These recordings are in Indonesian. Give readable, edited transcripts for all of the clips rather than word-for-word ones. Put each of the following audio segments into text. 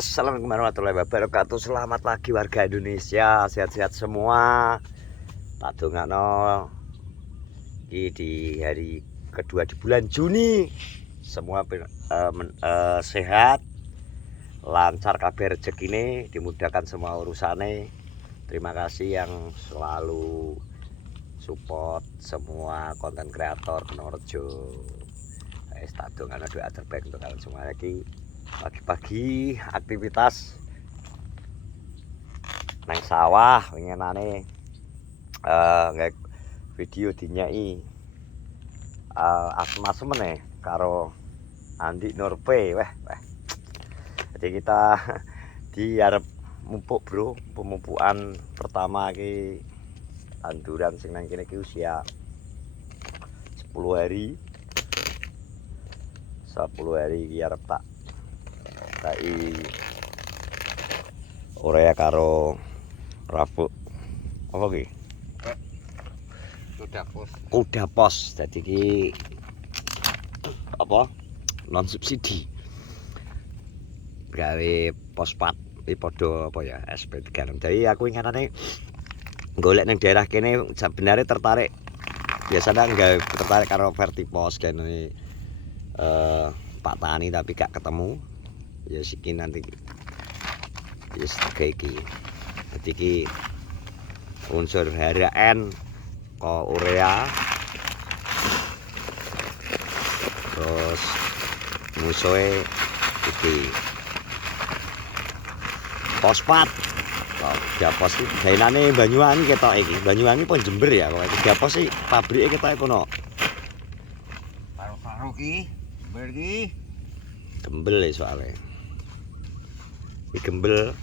Assalamualaikum warahmatullahi wabarakatuh. Selamat pagi warga Indonesia, sehat-sehat semua. Tak dongakno iki di hari kedua di bulan Juni. Semua sehat, lancar kabeh rezekine, dimudahkan semua urusane. Terima kasih yang selalu support semua konten kreator Purworejo. Tak dongakno doa terbaik untuk kalian semua lagi. Pagi-pagi aktivitas nang sawah winginane nggak video dinyai asem-asem karo Andi Nurpe weh. Jadi kita diarep mumpuk bro, pemumpukan pertama ki tanduran sing nang kene ki usia 10 hari. 10 hari ki arep tak urea karo rabuk apa ki? Kuda pos. Jadi ki apa? Non subsidi. Gawe fosfat iki padha apa ya? SP3. Jadi aku ingatane golek ning daerah kene sebenarnya tertarik. Biasanya enggak tertarik karo Vertipos kene Pak Tani tapi gak ketemu. Ya siki nanti yes kayak gini. Jadi ki unsur harian ko urea terus musuhe iki fosfat. Tiga pos iki gaenane Banyuwangi ketok iki. Banyuwangi pun Jember ya kok. Tiga pos iki pabrike ketok kono. Karo ki, Jember ki. Gembel soalnya. Iki gembel.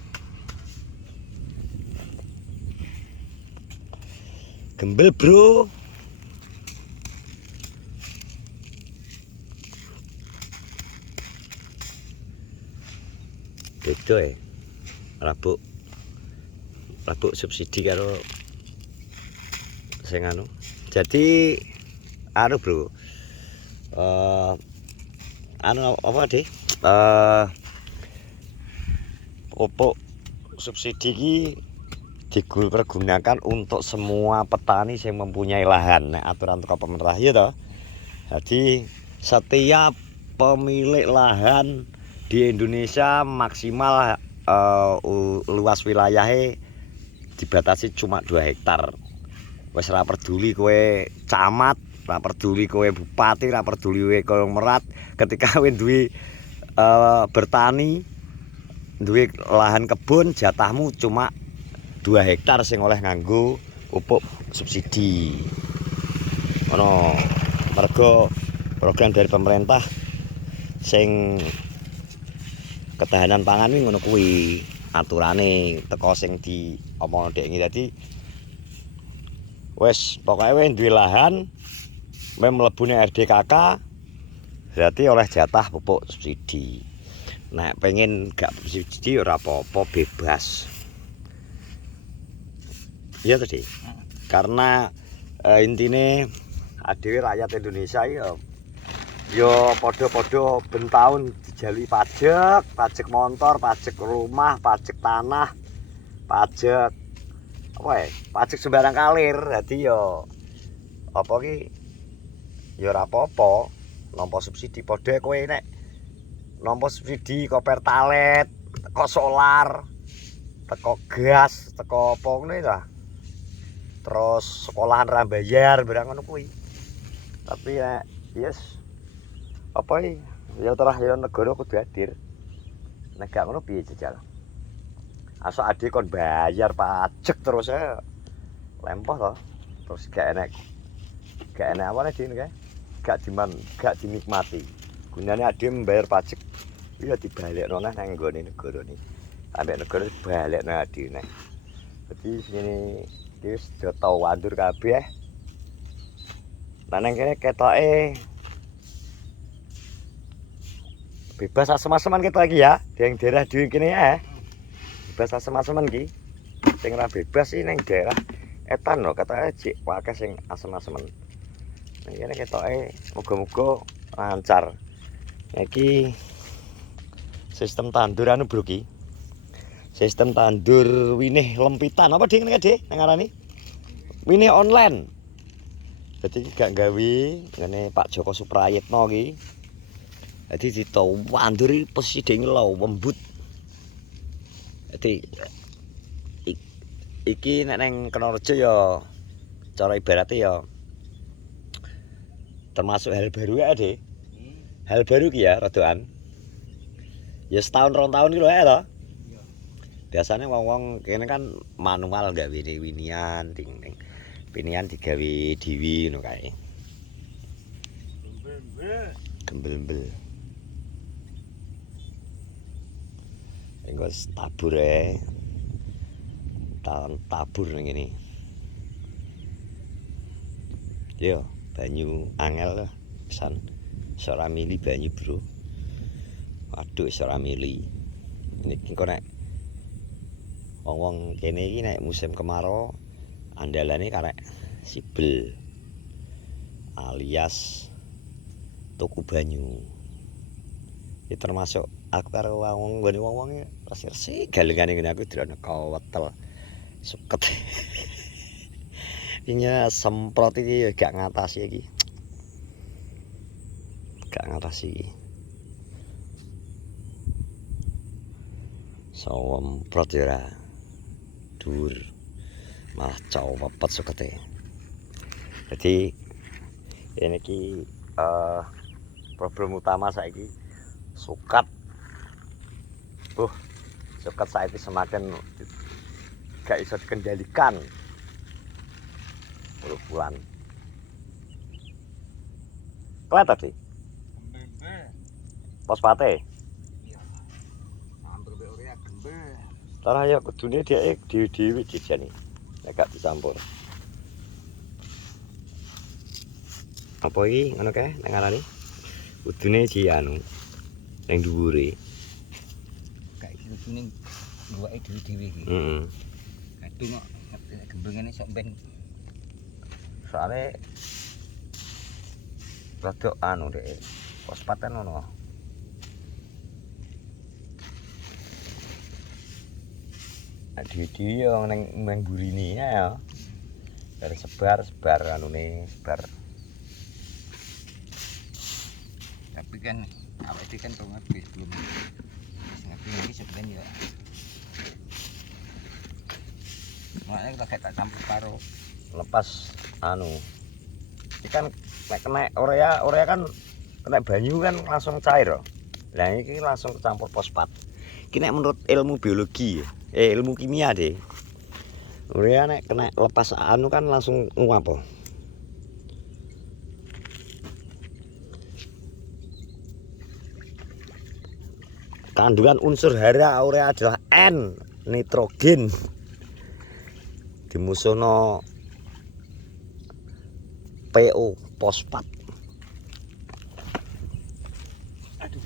Gembel, bro. Beda ya. Rabuk subsidi karo sing anu. Jadi anu, bro. Anu apa deh? Pupuk subsidi ki dipergunakan untuk semua petani yang mempunyai lahan. Nah, aturan untuk pemerintah ya toh. Jadi setiap pemilik lahan di Indonesia maksimal luas wilayahnya dibatasi cuma 2 hektar. Wes ra peduli kowe camat, ra peduli kowe bupati, ra peduli kowe merat, ketika kowe duwe bertani, duwe lahan kebun, jatahmu cuma 2 hektar sing oleh nganggo pupuk subsidi. Ono mergo program dari pemerintah sing ketahanan pangan kuwi ngono kuwi aturane teko sing di omongno dek iki. Dadi wis pokoke kowe duwe lahan kowe mlebune RDKK berarti oleh jatah pupuk subsidi. Nek pengen gak subsidi ora apa-apa, bebas. Iya tadi. Karena intine adewe rakyat Indonesia ya padha-padha ben taun dijalui pajak motor, pajak rumah, pajak tanah, pajak apa ya? Pajak sembarang kalir. Dadi ya apa ki ya ora apa-apa nampa subsidi. Padha kowe nek nampa subsidi kok pertalet, teko solar, teko gas, teko apa ngene ta. Terus sekolahan ra bayar barang ngono kuwi. Tapi ya yes apa ya terah ya negara kudu hadir. Nek gak ngono piye jajal. Asok ade kon bayar pajak terus lempoh to. Terus gak enek awale dene kae. Gak dinikmati. Gunane ade membayar pajak ya dibalekno nang nggone negara ni. Ambek negara dibalekno ade neh. Dadi sini wis data wandur kabeh. Lah nang kene ketoke bebas asem-aseman ketok iki ya. Di daerah dhewe kene ya. Bebas asem-aseman ki. Sing ora bebas iki ning daerah etan lho, ketoke jek akeh sing asem-aseman. Nang kene ketoke muga-muga lancar. Iki Sistem tandur anu bro ki. Sistem tandur winih lempitan apa ding Dek nang ngarani? Winih online. Jadi gak gawe ngene Pak Joko Suprayitno ki. Jadi ditanduri posisi ding lho lembut. Jadi iki nek nang Kenorejo ya cara ibaratnya ya termasuk hal baru ya Dek. Hal baru ki ya rodoan. Ya setahun rong tahun ki lho ya to. Biasanya wong-wong kene kan manual gawe winian ding ding. Winian digawe dhewe ngono kae. Gembel-gembel. Engko tabur ae. Tabur ning ngene. Yo, banyu angel lah pisan. Ora mili banyu, Bro. Waduh, ora mili. Niki kok nek wong-wong kene iki nek musim kemarau andalane karek sibel alias tuku banyu. Iki termasuk aku karo wong-wong resik galengane ngene aku dilone kawetel suket. Inya semprot iki gak ngatasi iki. Gak ngatasi iki. Semprot ya dhuwur. Malah cowepet sukete. Jadi ini ki problem utama saiki sukat. Sukat saiki semakin gak iso dikendalikan. Bulan. Kok tadi? Fosfate. Iya. Campur be urea gembel. Cara ya kudune dhek dhewe-dhewe jejane. Nek gak dicampur. Apa iki ngono kae nek ngarani? Kudune ji anu ning dhuwure. Kayak gitu ning duwake dhewe-dhewe iki. Heeh. Kadung kok gembel ngene sok ben Soale rada anu dek fosfatan ngono. Dhewe-dhewe yo ning burine ya. Dari sebar anune sebar. tapi kan awake dhewe kan tau ngerti belum ngerti iki sebenarnya ya. Makanya kita kayak tak campur karo Lepas anu. Iki kan nek kena urea kan kena banyu kan langsung cair. Lah iki langsung kecampur fosfat. Iki nek menurut ilmu biologi, ilmu kimia deh. Urea nek kena lepas anu kan langsung nguap. Kandungan unsur hara urea adalah N, nitrogen. Dimusuhno PO, fosfat. aduh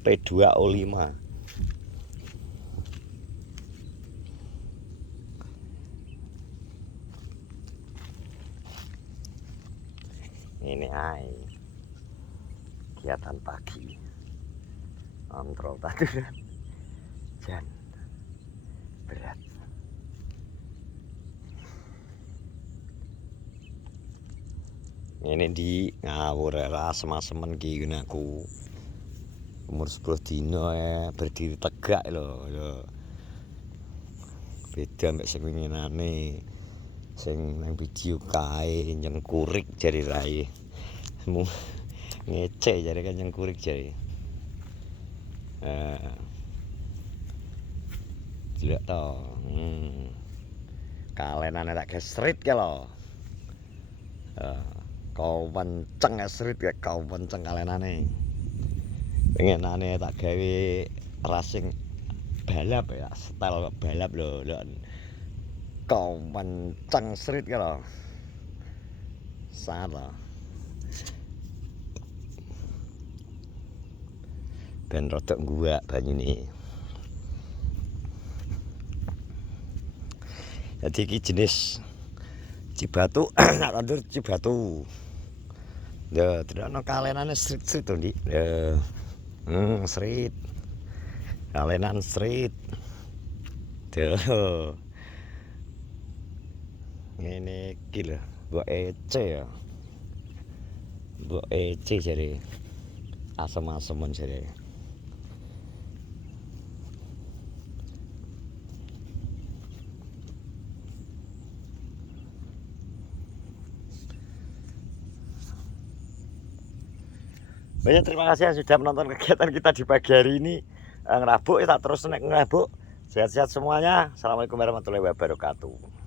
P2O5. Ini ae kegiatan pagi kontrol tanduran jan berat. Ini di ngawur era semen ki aku umur 10 dino berdiri tegak lho. Beda mek sing winginane sing nang video kae nyengkurik jari rai. Ngece jari kan nyengkurik jari. Jelek to. Kalenane tak gesrit ke lho. Kau wenceng gesrit ya kau wenceng kalenane. Pengenane tak gawe racing balap ya, style balap lho. Kau wenceng srit ke lho. Sangat lho. Ben rodok guwak banyune. Jadi iki jenis cibatu, nak tandur cibatu. Ya, tidak kalenane street to Ndik. Ya. Street. Kalenan street. Tuh. Ngene iki lho, mbok ece ya. Mbok ece jare. Asem-asemen jare. Banyak terima kasih yang sudah menonton kegiatan kita di pagi hari ini. Ngerabuk tak terus nek ngerabuk. Sehat-sehat semuanya. Assalamualaikum warahmatullahi wabarakatuh.